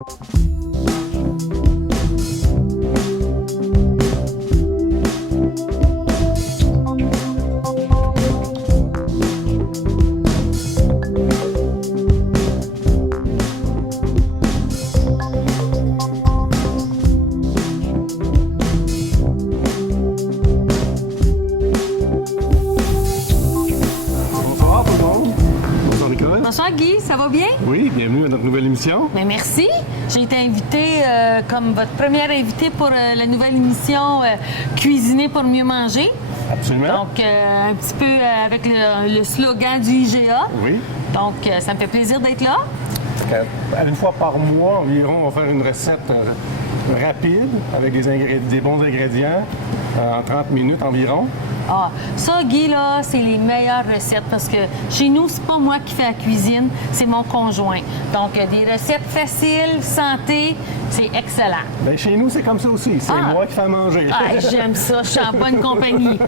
Bonsoir tout le monde. Bonsoir Nicole. Bonsoir Guy, ça va bien? Oui, bienvenue à notre nouvelle émission. Bien, merci. J'ai été invitée comme votre première invitée pour la nouvelle émission Cuisiner pour mieux manger. Absolument. Donc, un petit peu avec le slogan du IGA. Oui. Donc, ça me fait plaisir d'être là. Une fois par mois environ, on va faire une recette rapide avec des bons ingrédients en 30 minutes environ. Ah, ça, Guy, là, c'est les meilleures recettes parce que chez nous, c'est pas moi qui fais la cuisine, c'est mon conjoint. Donc, des recettes faciles, santé, c'est excellent. Bien, chez nous, c'est comme ça aussi. C'est moi qui fais à manger. Ah, j'aime ça, je suis en bonne compagnie.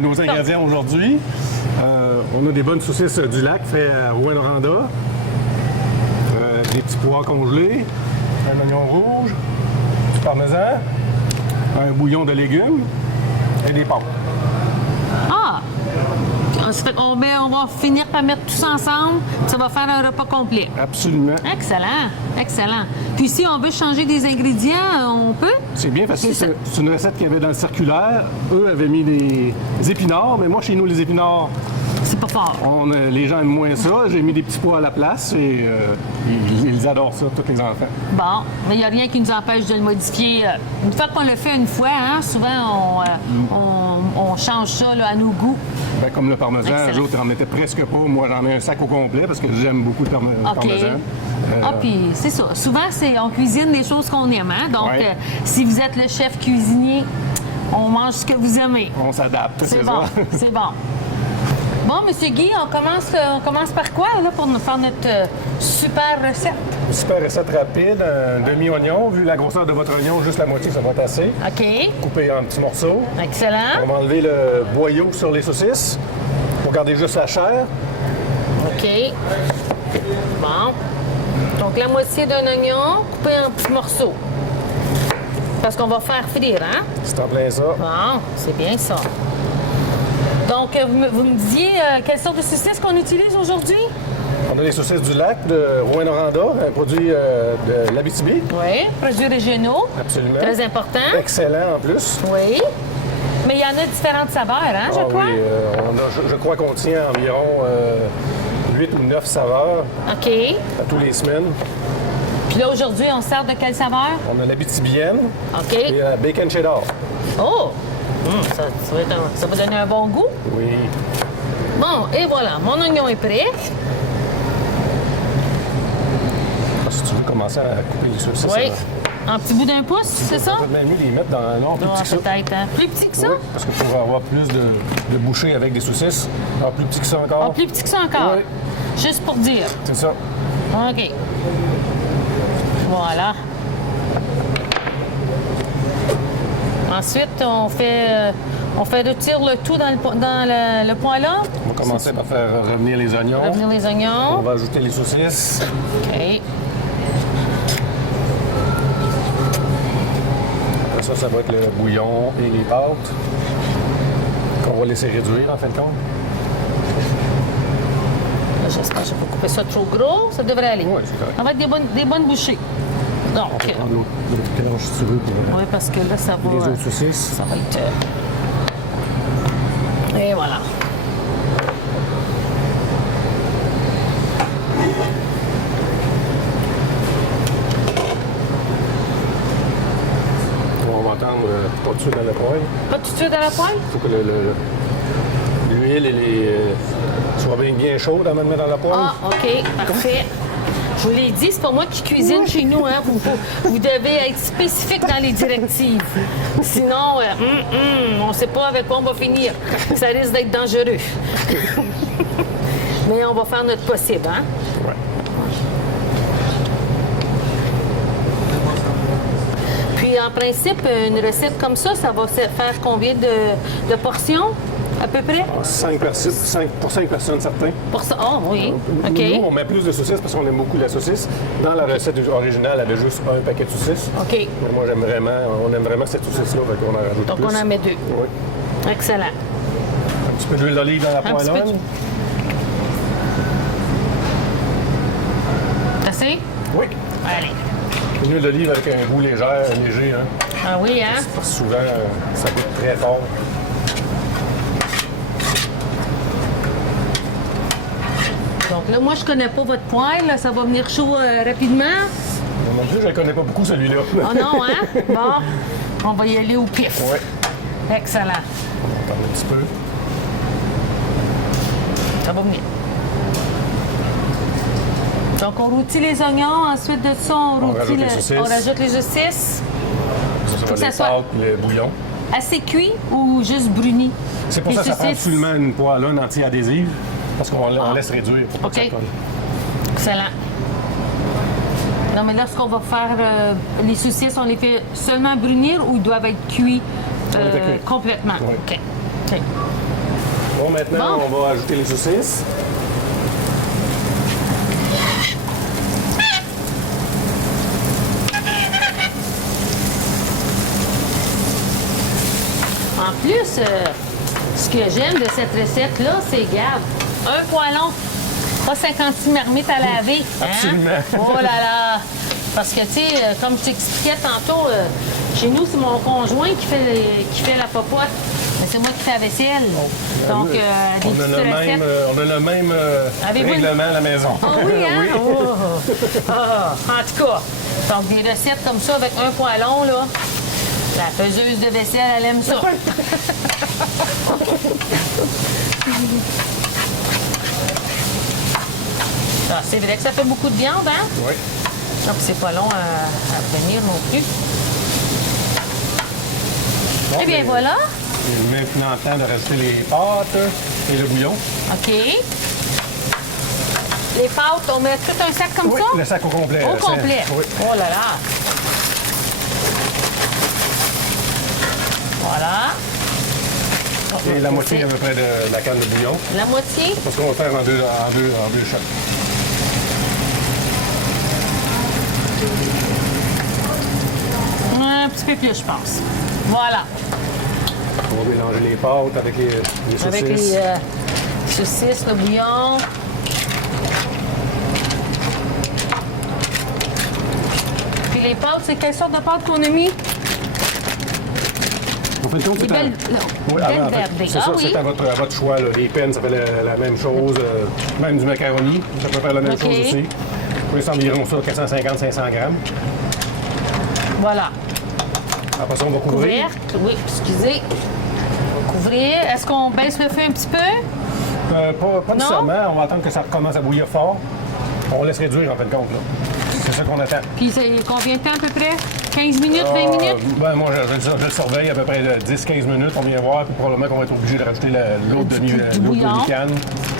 Nos ingrédients aujourd'hui, on a des bonnes saucisses du lac fait à Rouyn-Noranda, des petits pois congelés, un oignon rouge, du parmesan, un bouillon de légumes et des pâtes. Ah! Ça fait qu'on on va finir par mettre tout ça ensemble, ça va faire un repas complet. Absolument. Excellent, excellent. Puis si on veut changer des ingrédients, on peut? C'est bien facile. C'est une recette qu'il y avait dans le circulaire. Eux avaient mis des épinards, mais moi, chez nous, les épinards, C'est pas fort. les gens aiment moins ça. J'ai mis des petits pois à la place et ils adorent ça, tous les enfants. Bon, mais il n'y a rien qui nous empêche de le modifier. Une fois qu'on le fait une fois, hein, souvent, on change ça là, à nos goûts. Ben, comme le parmesan, Excellent. les autres n'en mettaient presque pas. Moi, j'en mets un sac au complet parce que j'aime beaucoup le OK. parmesan. Ah, puis c'est ça. Souvent, on cuisine des choses qu'on aime. Hein? Donc, Ouais. Si vous êtes le chef cuisinier, on mange ce que vous aimez. On s'adapte, C'est c'est bon, ça. c'est bon. Bon, Monsieur Guy, on commence par quoi là, pour nous faire notre super recette? Super recette rapide, un demi-oignon. Vu la grosseur de votre oignon, juste la moitié, ça va être assez. OK, Coupé en petits morceaux. excellent. On va enlever le boyau sur les saucisses pour garder juste la chair. OK. Bon. Donc, la moitié d'un oignon coupé en petits morceaux. Parce qu'on va faire frire, hein? C'est en plein ça. Bon, c'est bien ça. Donc, vous me disiez quelle sorte de saucisse qu'on utilise aujourd'hui? On a les saucisses du lac de Rouyn-Noranda, un produit de l'Abitibi. Oui, produits régionaux. Absolument. Très important. Excellent en plus. Oui. Mais il y en a différentes saveurs, hein, je Ah crois? oui, je crois qu'on tient environ 8 ou 9 saveurs OK. à tous les semaines. Puis là, aujourd'hui, on sert de quelle saveur? On a l'Abitibienne OK. et la bacon cheddar. Oh! Ça va donner un bon goût. Oui. Bon, et voilà, mon oignon est prêt. Si tu veux commencer à couper les saucisses. Oui. En petit bout d'un pouce, c'est ça? On peut même les mettre dans non, plus Ah, petit que ça. peut-être, hein? Plus petit que ça? Oui, parce que pour avoir plus de bouchées avec des saucisses, plus petit que ça encore. Ah, plus petit que ça encore? Oui. Juste pour dire. C'est ça. OK. Voilà. Ensuite, on fait retirer le tout dans le poêle-là. On va commencer par faire revenir les oignons. Revenir les On oignons. va ajouter les saucisses. OK. Après ça va être le bouillon et les pâtes qu'on va laisser réduire en fin de compte. Là, j'espère que je n'ai pas coupé ça trop gros. Ça devrait aller. Oui, c'est correct. Ça va être des bonnes bouchées. On Donc, peut prendre l'autre tranche si tu veux pour oui, parce que là, ça va... les autres saucisses. Ça va être... Et voilà. On va attendre pas tout de suite dans le poêle. Pas tout de suite à la poêle? Il faut que l'huile et soient bien chaudes avant de mettre dans la poêle. Ah, OK, parfait. Je vous l'ai dit, c'est pas moi qui cuisine chez nous. Hein. Vous devez être spécifique dans les directives. Sinon, on ne sait pas avec quoi on va finir. Ça risque d'être dangereux. Mais on va faire notre possible. Hein? Ouais. Puis, en principe, une recette comme ça va se faire combien de portions? à peu près? 5 pour 5 personnes, certains. Pour ça? Oh, oui. OK. Nous, on met plus de saucisses parce qu'on aime beaucoup la saucisse. Dans la recette originale, il y avait juste un paquet de saucisses. OK. Mais moi, on aime vraiment cette saucisse-là, fait qu'on en rajoute Donc, plus. on en met 2. Oui. Excellent. Un petit peu d'huile d'olive dans la Un petit peu poêlonne. Assez? Oui. Allez. Une huile d'olive avec un goût léger, hein. Ah oui, hein? Parce que souvent, ça goûte très fort. Donc là, moi, je connais pas votre poêle. Là. Ça va venir chaud rapidement. Mon Dieu, je ne connais pas beaucoup celui-là. Oh non, hein? Bon, on va y aller au pif. Oui. Excellent. Attends un petit peu. Ça va venir. Donc, on rôtit les oignons. Ensuite de ça, on rajoute les saucisses. on rajoute les saucisses. Ça Faut que va ça les pâtes, le bouillon. Assez cuit ou juste bruni? C'est pour Les ça que ça prend saucisses. absolument une poêlonne anti-adhésive. Parce qu'on laisse réduire pour pas que OK. ça colle. Excellent. Non, mais là, ce qu'on va faire, les saucisses, on les fait seulement brunir ou ils doivent être cuits On les fait cuire. complètement? Oui. OK. OK. Bon, maintenant, Bon. on va ajouter les saucisses. En plus, ce que j'aime de cette recette-là, c'est, regarde, un poêlon, pas 56 marmites à laver. hein? Absolument. Oh là là! Parce que, tu sais, comme je t'expliquais tantôt, chez nous, c'est mon conjoint qui fait la popote. Mais c'est moi qui fais la vaisselle. Donc, des on petites a recettes. le même Avez-vous une- règlement à la maison. Ah oui, hein? Oui. Oh. Ah, en tout cas, donc des recettes comme ça avec un poêlon, là, la faiseuse de vaisselle, elle aime ça. Ah, c'est vrai que ça fait beaucoup de viande, hein? Oui. Donc, c'est pas long à venir non plus. Bon, Eh bien, mais voilà. Il est maintenant temps de rajouter les pâtes et le bouillon. OK. Les pâtes, on met tout un sac comme Oui, ça? le sac au complet. Au c'est- complet. Oui. Oh là là. Voilà. Et la moitié à peu près de la canne de bouillon. La moitié? Parce qu'on va faire en deux shots. Un petit peu plus, je pense. Voilà. On va mélanger les pâtes avec les saucisses. Avec les saucisses, le bouillon. Puis les pâtes, c'est quelle sorte de pâtes qu'on a mis? En fin de compte, Les c'est à- belles, Oui, belles en fait, verdées. c'est Ah ça, oui. c'est à votre choix. Là. Les peines, ça fait la même chose. Même du macaroni, ça peut faire la même OK. chose aussi. Oui, c'est environ ça, 450-500 grammes. Voilà. Après ça, on va couvrir. Couvercle. Oui, excusez. On va couvrir. Est-ce qu'on baisse le feu un petit peu? Pas nécessairement. On va attendre que ça recommence à bouillir fort. On laisse réduire, en fin de compte. Là. C'est ça qu'on attend. Puis c'est combien de temps à peu près? 15 minutes, 20 minutes? Ben, moi, je le surveille à peu près de 10-15 minutes. On vient voir, puis probablement qu'on va être obligé de rajouter l'autre Du bouillon. demi-canne.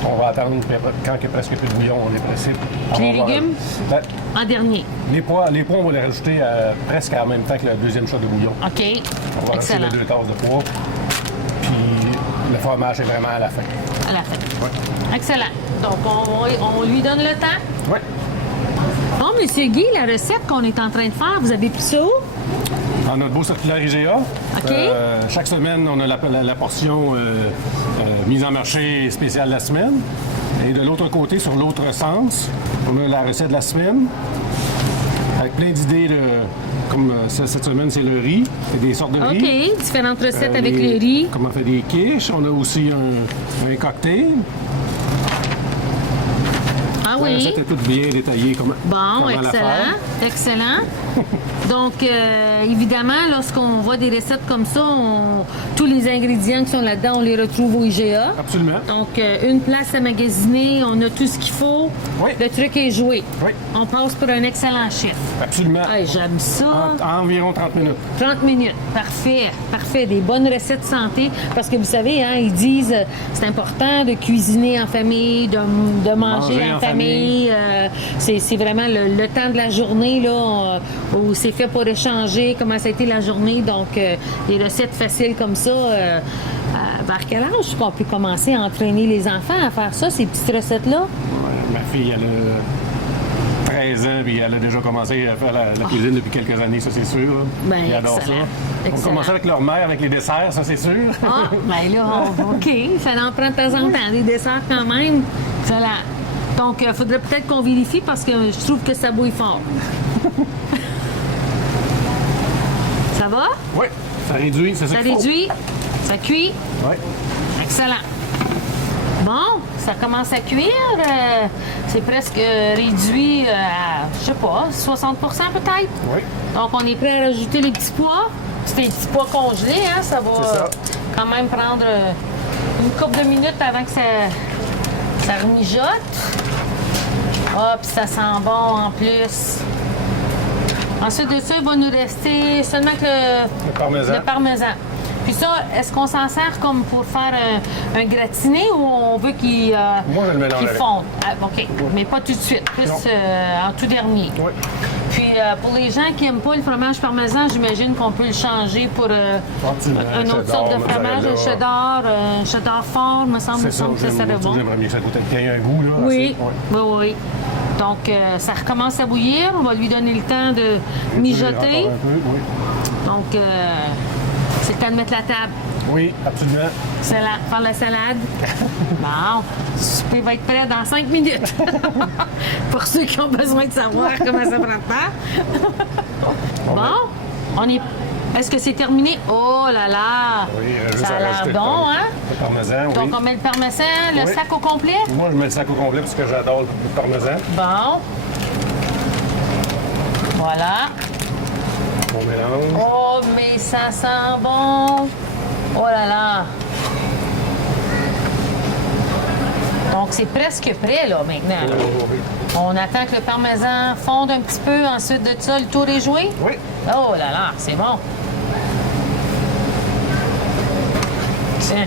On va attendre, puis après, quand il n'y a presque plus de bouillon, on est pressé. Puis les On va- légumes? Ben, En dernier. les pois, on va les rajouter presque en même temps que le deuxième shot de bouillon. OK. On va rajouter Excellent. les 2 tasses de pois. Puis le fromage est vraiment à la fin. À la fin. Excellent. Donc, on lui donne le temps. Oui. Bon, Monsieur Guy, la recette qu'on est en train de faire, vous avez pris ça où? Dans notre beau circulaire IGA. OK. Chaque semaine, on a la portion mise en marché spéciale de la semaine. Et de l'autre côté, sur l'autre sens, on a la recette de la semaine. Avec plein d'idées, comme cette semaine, c'est le riz. C'est des sortes de riz. OK. Différentes recettes avec Les- le riz. Comment on fait des quiches. On a aussi un cocktail. Ah La oui. recette est toute bien détaillée. Bon, comment la excellent. faire. Excellent. Donc, évidemment, lorsqu'on voit des recettes comme ça, tous les ingrédients qui sont là-dedans, on les retrouve au IGA. Absolument. Donc, une place à magasiner, on a tout ce qu'il faut. Oui. Le truc est joué. Oui. On passe pour un excellent chef. Absolument. Hey, j'aime ça. En environ 30 minutes. 30 minutes. Parfait. Parfait. Des bonnes recettes santé. Parce que vous savez, hein, ils disent c'est important de cuisiner en famille, de manger en famille. C'est vraiment le temps de la journée là, où c'est fait pour échanger, comment ça a été la journée. Donc, des recettes faciles comme ça, vers quel âge qu'on peut commencer à entraîner les enfants à faire ça, ces petites recettes-là? Ouais, ma fille, elle a 13 ans, puis elle a déjà commencé à faire la cuisine depuis quelques années, ça c'est sûr. Là. Ben, Elle adore excellent. ça. On Excellent. commence avec leur mère, avec les desserts, ça c'est sûr. Ah, ben là, OK, ça en prend de temps en temps, des desserts quand même. Excellent. Donc, il faudrait peut-être qu'on vérifie parce que je trouve que ça bouille fort. Ça va? Oui, ça réduit, c'est ça Ça qu'il faut. réduit, ça cuit. Oui. Excellent. Bon, ça commence à cuire. C'est presque réduit à, je sais pas, 60 peut-être. Oui. Donc, on est prêt à rajouter les petits pois. C'est des petits pois congelés, hein? Ça va C'est ça. quand même prendre une couple de minutes avant que ça remijote. Ah, puis ça sent bon en plus. Ensuite de ça, il va nous rester seulement que Le parmesan. Puis ça, est-ce qu'on s'en sert comme pour faire un gratiné ou on veut qu'il Moi, je le mélange qu'il avec. fonde? Ah, OK, mais pas tout de suite, plus Non. en tout dernier. Oui. Puis pour les gens qui n'aiment pas le fromage parmesan, j'imagine qu'on peut le changer pour une autre sorte de fromage, un cheddar fort, me semble, C'est ça, que ça serait bon. j'aimerais bien que ça goûte qu'il y ait un goût, là. Oui, assez, ouais. oui. Donc, ça recommence à bouillir. On va lui donner le temps de mijoter. Encore un peu, oui. Donc, c'est le temps de mettre la table. Oui, absolument. Faire la salade. Bon, le souper va être prêt dans 5 minutes. Pour ceux qui ont besoin de savoir comment ça prend de temps. Bon, on est... Est-ce que c'est terminé? Oh là là! Oui, juste ça à a l'air rajouter bon, hein? Le parmesan, oui. Donc, on met le parmesan, le Oui. sac au complet? Moi, je mets le sac au complet parce que j'adore le parmesan. Bon. Voilà. On mélange. Oh, mais ça sent bon! Oh là là! Donc, c'est presque prêt, là, maintenant. là. Oui. On attend que le parmesan fonde un petit peu. Ensuite de ça, le tour est joué. Oui. Oh là là, c'est bon. Tiens.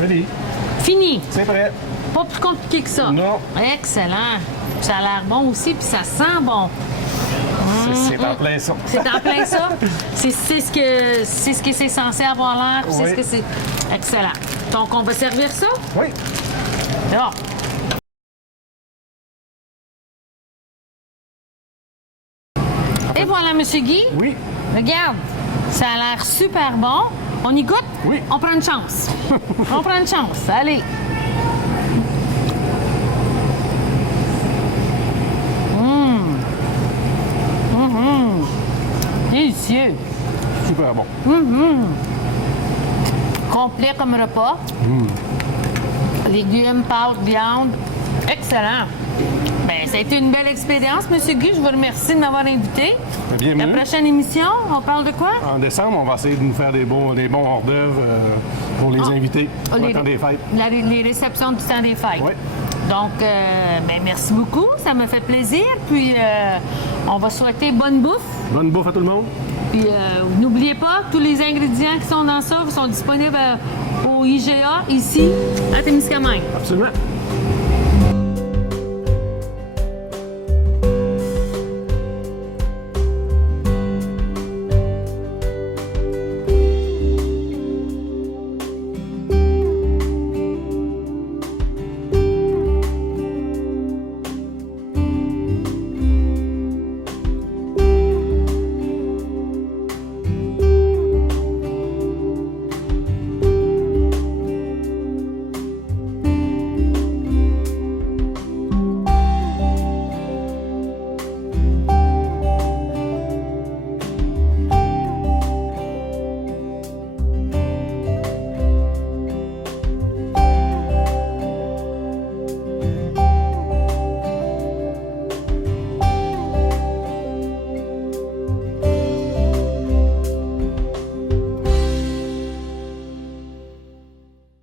Ready. Fini. C'est prêt. Pas plus compliqué que ça. Non. Excellent. Ça a l'air bon aussi, puis ça sent bon. C'est en plein ça. C'est en plein ça. C'est ce que c'est censé avoir l'air, puis c'est Oui. ce que c'est. Excellent. Donc, on va servir ça. Oui. Là. Et voilà, Monsieur Guy. Oui. Regarde, ça a l'air super bon. On y goûte? Oui. On prend une chance. On prend une chance. Allez. Délicieux. Super bon. Complet comme repas. Légumes, pâtes, viande. Excellent. Bien, ça a été une belle expérience, Monsieur Guy. Je vous remercie de m'avoir invité. La Bienvenue. prochaine émission, on parle de quoi? En décembre, on va essayer de nous faire des bons hors-d'œuvre pour les invités pour le temps des fêtes. Les réceptions du temps des fêtes. Oui. Donc, ben, merci beaucoup. Ça me fait plaisir. Puis, on va souhaiter bonne bouffe. Bonne bouffe à tout le monde. Puis, n'oubliez pas, tous les ingrédients qui sont dans ça sont disponibles au IGA, ici, à Témiscamingue. Absolument.